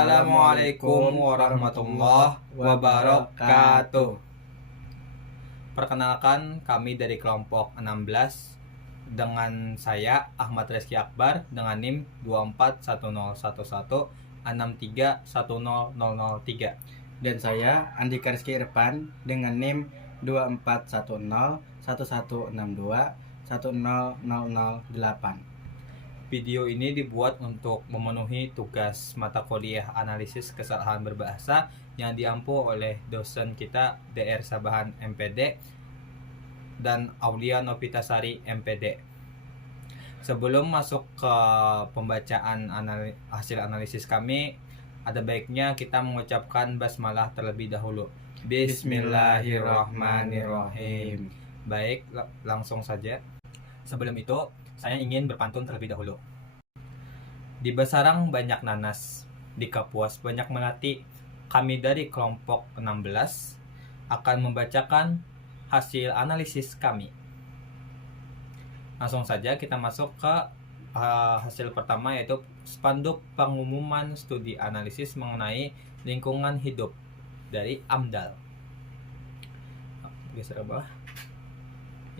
Assalamualaikum warahmatullahi wabarakatuh. Perkenalkan, kami dari kelompok 16 dengan saya Ahmad Reski Akbar dengan NIM 241011631003. Dan saya Andika Rizky Irfan dengan NIM 24101162100008. Video ini dibuat untuk memenuhi tugas mata kuliah analisis kesalahan berbahasa yang diampu oleh dosen kita DR Sabahan MPD dan Aulia Novitasari MPD. Sebelum masuk ke pembacaan hasil analisis kami, ada baiknya kita mengucapkan basmalah terlebih dahulu. Bismillahirrahmanirrahim. Baik, langsung saja. Sebelum itu, saya ingin berpantun terlebih dahulu. Di Basarang banyak nanas, di Kapuas banyak melati. Kami dari kelompok 16 akan membacakan hasil analisis kami. Langsung saja kita masuk ke hasil pertama, yaitu spanduk pengumuman studi analisis mengenai lingkungan hidup dari AMDAL. Geser ke bawah.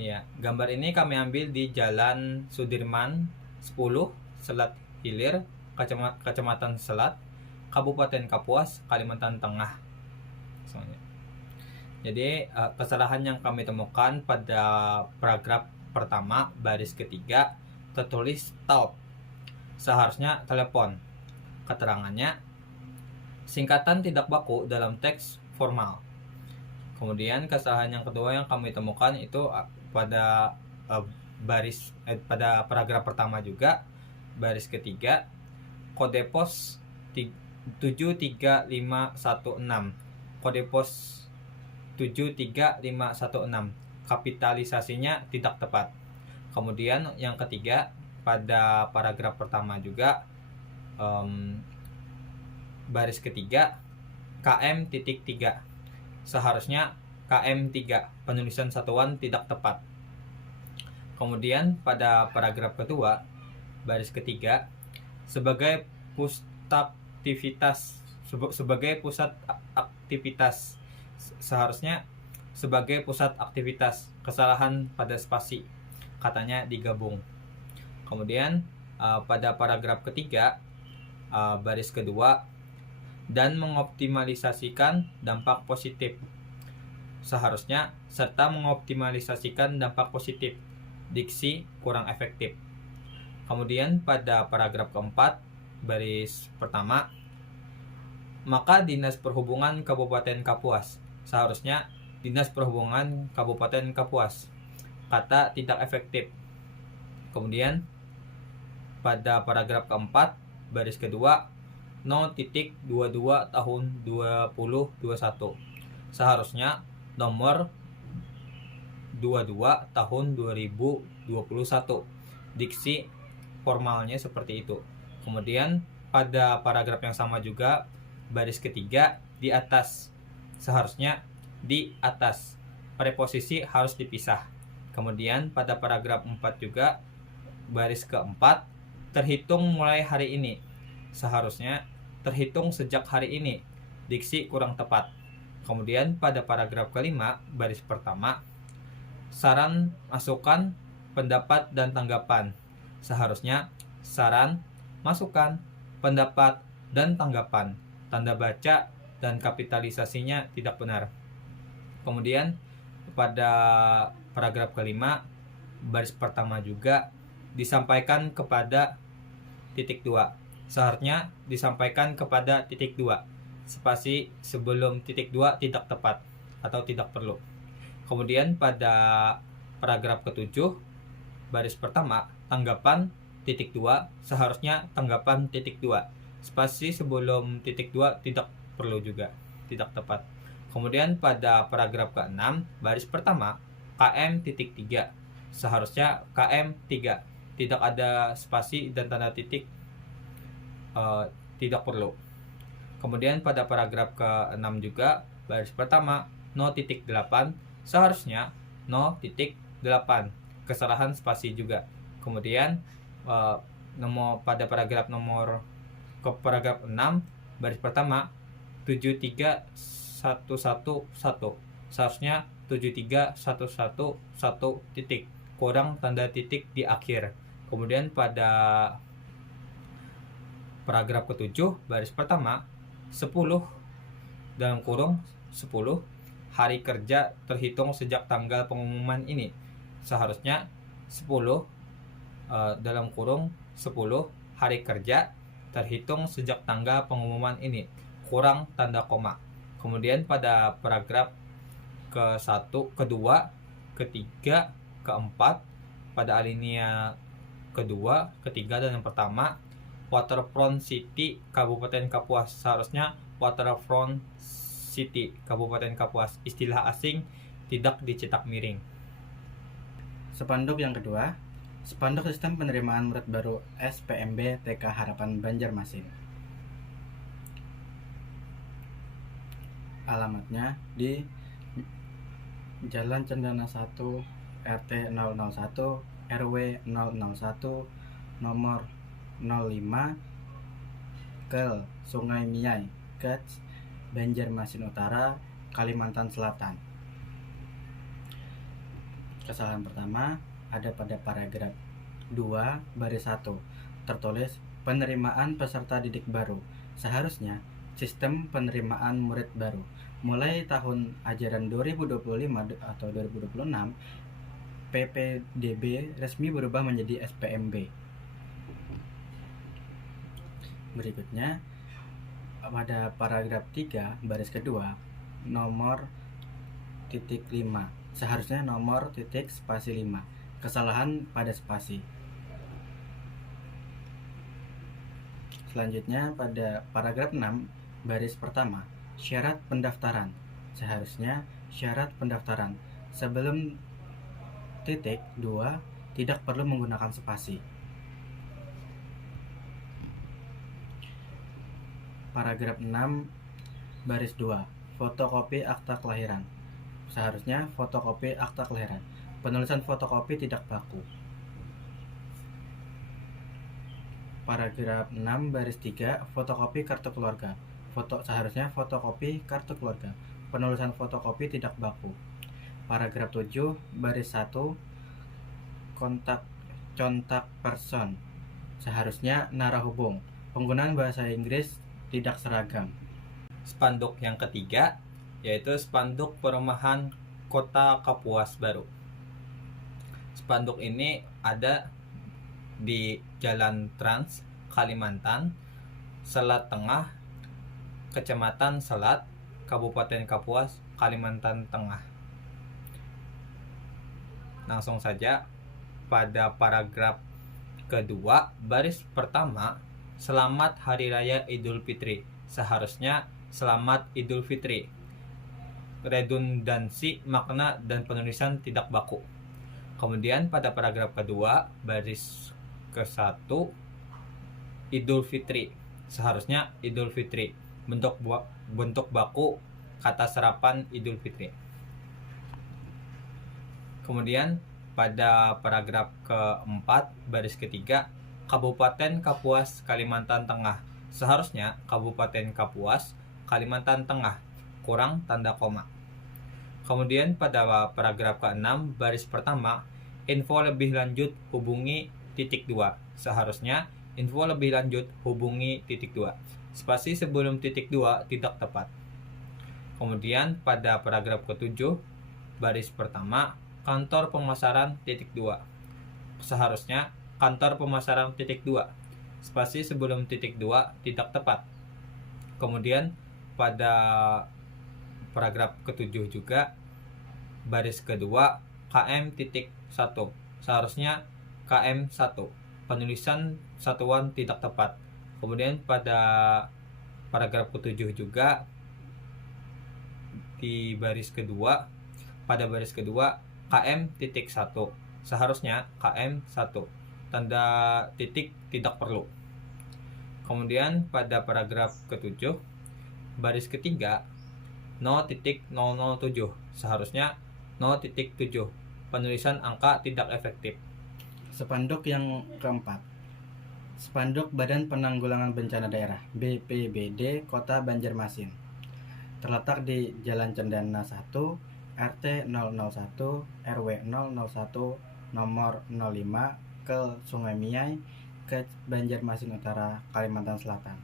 Ya, gambar ini kami ambil di Jalan Sudirman 10, Selat Hilir, Kecamatan Selat, Kabupaten Kapuas, Kalimantan Tengah. Jadi kesalahan yang kami temukan pada paragraf pertama baris ketiga tertulis talk, seharusnya telepon. Keterangannya singkatan tidak baku dalam teks formal. Kemudian kesalahan yang kedua yang kami temukan itu pada pada paragraf pertama juga baris ketiga, kode pos 73516, kode pos 73516, kapitalisasinya tidak tepat. Kemudian yang ketiga pada paragraf pertama juga baris ketiga KM.3, seharusnya KM3, penulisan satuan tidak tepat. Kemudian pada paragraf kedua baris ketiga, sebagai pusat aktivitas, seharusnya sebagai pusat aktivitas, kesalahan pada spasi, katanya digabung. Kemudian pada paragraf ketiga baris kedua, dan mengoptimalisasikan dampak positif, seharusnya serta mengoptimalisasikan dampak positif, diksi kurang efektif. Kemudian pada paragraf keempat baris pertama, maka Dinas Perhubungan Kabupaten Kapuas, seharusnya Dinas Perhubungan Kabupaten Kapuas, kata tidak efektif. Kemudian pada paragraf keempat baris kedua 0.22 tahun 2021, seharusnya nomor 22 tahun 2021, diksi formalnya seperti itu. Kemudian pada paragraf yang sama juga baris ketiga di atas, seharusnya di atas, preposisi harus dipisah. Kemudian pada paragraf 4 juga baris keempat, terhitung mulai hari ini, seharusnya terhitung sejak hari ini, diksi kurang tepat. Kemudian pada paragraf kelima baris pertama, saran, masukan, pendapat, dan tanggapan, seharusnya saran, masukan, pendapat, dan tanggapan, tanda baca dan kapitalisasinya tidak benar. Kemudian pada paragraf kelima baris pertama juga disampaikan kepada titik 2, seharusnya disampaikan kepada titik 2, spasi sebelum titik 2 tidak tepat atau tidak perlu. Kemudian pada paragraf ketujuh baris pertama, tanggapan titik 2, seharusnya tanggapan titik 2, spasi sebelum titik 2 tidak perlu juga, tidak tepat. Kemudian pada paragraf ke-6 baris pertama, KM.3, seharusnya KM3, tidak ada spasi dan tanda titik, tidak perlu. Kemudian pada paragraf ke-6 juga baris pertama 0.8, seharusnya 0.8, kesalahan spasi juga. Kemudian pada paragraf 6 baris pertama 73111, seharusnya 73111 titik kurang tanda titik di akhir. Kemudian pada paragraf ke-7 baris pertama 10 dalam kurung 10 hari kerja terhitung sejak tanggal pengumuman ini, seharusnya 10 dalam kurung 10 hari kerja terhitung sejak tanggal pengumuman ini kurang tanda koma. Kemudian pada paragraf ke-1, kedua, ketiga, keempat pada alinea kedua, ketiga dan yang pertama Waterfront City Kabupaten Kapuas, seharusnya Waterfront City Kabupaten Kapuas, istilah asing tidak dicetak miring. Spanduk yang kedua, spanduk sistem penerimaan murid baru SPMB TK Harapan Banjarmasin. Alamatnya di Jalan Cendana 1 RT 001 RW 001 nomor 05 Kel Sungai Miai Kec Banjarmasin Utara, Kalimantan Selatan. Kesalahan pertama ada pada paragraf 2 baris 1 tertulis penerimaan peserta didik baru, seharusnya sistem penerimaan murid baru. Mulai tahun ajaran 2025 atau 2026 PPDB resmi berubah menjadi SPMB. Berikutnya pada paragraf 3 baris kedua nomor titik 5, seharusnya nomor titik spasi 5, kesalahan pada spasi. Selanjutnya pada paragraf 6 baris pertama syarat pendaftaran, seharusnya syarat pendaftaran sebelum titik 2 tidak perlu menggunakan spasi. Paragraf 6 baris 2 fotokopi akta kelahiran, seharusnya fotokopi akta kelahiran, penulisan fotokopi tidak baku. Paragraf 6 baris 3 fotokopi kartu keluarga, seharusnya fotokopi kartu keluarga, penulisan fotokopi tidak baku. Paragraf 7 baris 1 kontak person, seharusnya narahubung, penggunaan bahasa Inggris tidak seragam. Spanduk yang ketiga yaitu spanduk perumahan Kota Kapuas Baru. Spanduk ini ada di Jalan Trans Kalimantan, Selat Tengah, Kecamatan Selat, Kabupaten Kapuas, Kalimantan Tengah. Langsung saja pada paragraf kedua baris pertama Selamat Hari Raya Idul Fitri, seharusnya Selamat Idul Fitri. Redundansi makna dan penulisan tidak baku. Kemudian pada paragraf kedua baris ke-1 Idul Fitri, seharusnya Idul Fitri. Bentuk baku kata serapan Idul Fitri. Kemudian pada paragraf ke-4 baris ketiga Kabupaten Kapuas Kalimantan Tengah, seharusnya Kabupaten Kapuas Kalimantan Tengah, kurang tanda koma. Kemudian pada paragraf ke-6 baris pertama info lebih lanjut hubungi titik 2, seharusnya info lebih lanjut hubungi titik 2. Spasi sebelum titik 2 tidak tepat. Kemudian pada paragraf ke-7 baris pertama kantor pemasaran titik 2, seharusnya kantor pemasaran titik 2. Spasi sebelum titik 2 tidak tepat. Kemudian pada paragraf ke-7 juga baris kedua KM titik 1, seharusnya KM 1, penulisan satuan tidak tepat. Kemudian pada paragraf ke-7 juga di baris kedua, pada baris kedua KM titik 1, seharusnya KM 1, tanda titik tidak perlu. Kemudian pada paragraf ke-7 baris ketiga 0.007, seharusnya 0.7, penulisan angka tidak efektif. Spanduk yang keempat Spanduk Badan Penanggulangan Bencana Daerah BPBD Kota Banjarmasin. Terletak di Jalan Cendana 1, RT 001, RW 001, nomor 05, ke Sungai Miai, ke Banjarmasin Utara, Kalimantan Selatan.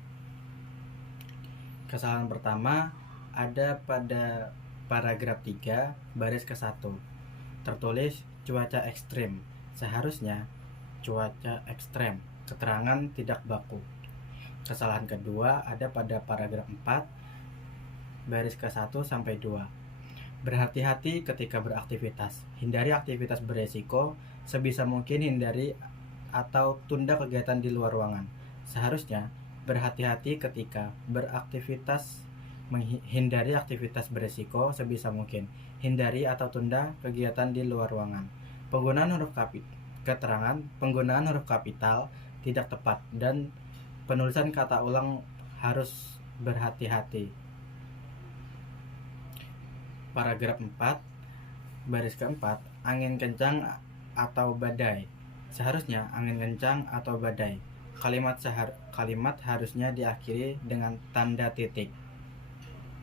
Kesalahan pertama ada pada paragraf 3 baris ke-1. Tertulis cuaca ekstrim. Seharusnya cuaca ekstrem. Keterangan tidak baku. Kesalahan kedua ada pada paragraf 4 baris ke-1 sampai 2. Berhati-hati ketika beraktivitas. Hindari aktivitas beresiko, sebisa mungkin hindari atau tunda kegiatan di luar ruangan. Seharusnya berhati-hati ketika beraktivitas, menghindari aktivitas beresiko sebisa mungkin. Hindari atau tunda kegiatan di luar ruangan. Penggunaan huruf penggunaan huruf kapital tidak tepat dan penulisan kata ulang harus berhati-hati. Paragraf 4 baris ke-4, angin kencang atau badai. Seharusnya angin kencang atau badai. Kalimat harusnya diakhiri dengan tanda titik.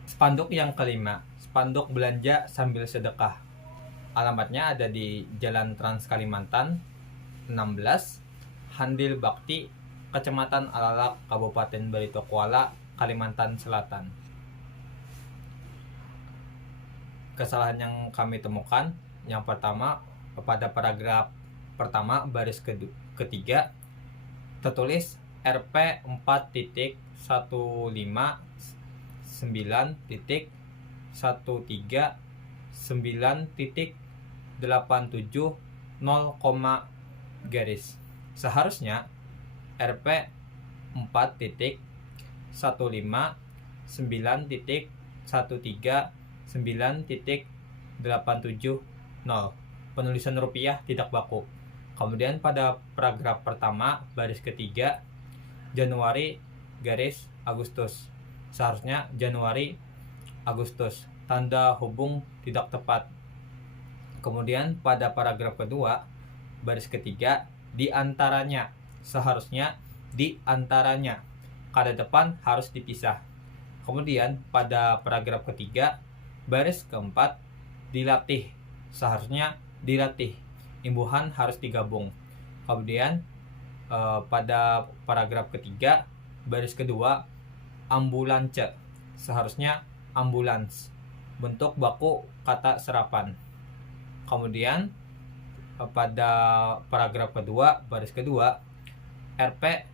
Spanduk yang kelima, spanduk belanja sambil sedekah. Alamatnya ada di Jalan Trans Kalimantan 16, Handil Bakti, Kecamatan Alalak, Kabupaten Barito Kuala, Kalimantan Selatan. Kesalahan yang kami temukan, yang pertama pada paragraf pertama baris ketiga tertulis RP 4.19.19.87 garis. Seharusnya RP 4.19.19.9.87 penulisan rupiah tidak baku. Kemudian pada paragraf pertama baris ketiga Januari garis Agustus. Seharusnya Januari Agustus, tanda hubung tidak tepat. Kemudian pada paragraf kedua baris ketiga diantaranya, seharusnya diantaranya, kata depan harus dipisah. Kemudian pada paragraf ketiga baris keempat dilatih, seharusnya dilatih, imbuhan harus digabung. Kemudian pada paragraf ketiga baris kedua ambulance, seharusnya ambulans, bentuk baku kata serapan. Kemudian pada paragraf kedua baris kedua RP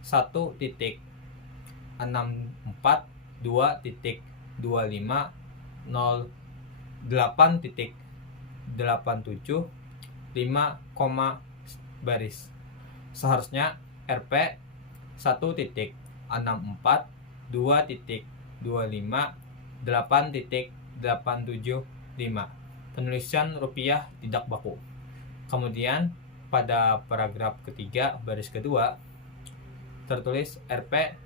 1.642.25.87 baris. Seharusnya RP 1.642.25.8.875. Penulisan rupiah tidak baku. Kemudian pada paragraf ketiga baris kedua tertulis RP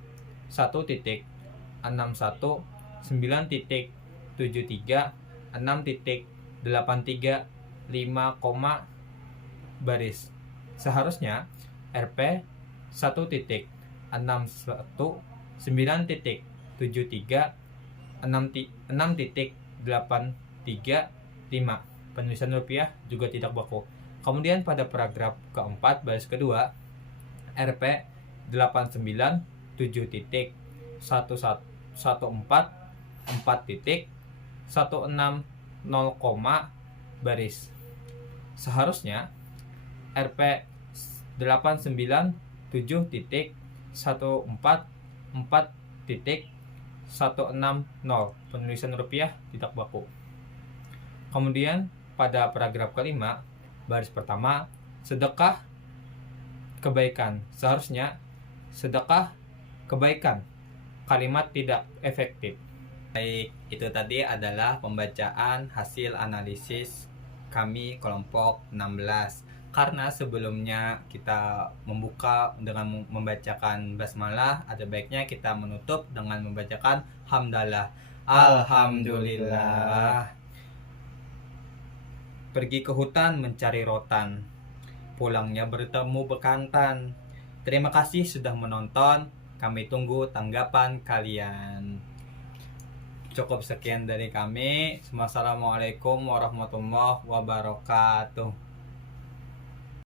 1.6193.6.83.5, baris. Seharusnya RP 1.6193.6.83.5. Penulisan rupiah juga tidak baku. Kemudian pada paragraf keempat baris kedua RP 897.14.4.160, baris. Seharusnya RP 897.14.4.160, penulisan rupiah tidak baku. Kemudian pada paragraf kelima baris pertama sedekah kebaikan, seharusnya sedekah kebaikan, kalimat tidak efektif. Baik, itu tadi adalah pembacaan hasil analisis kami kelompok 16. Karena sebelumnya kita membuka dengan membacakan basmalah, ada baiknya kita menutup dengan membacakan hamdalah. Alhamdulillah. Pergi ke hutan mencari rotan, pulangnya bertemu bekantan. Terima kasih sudah menonton. Kami tunggu tanggapan kalian. Cukup sekian dari kami. Wassalamualaikum warahmatullahi wabarakatuh.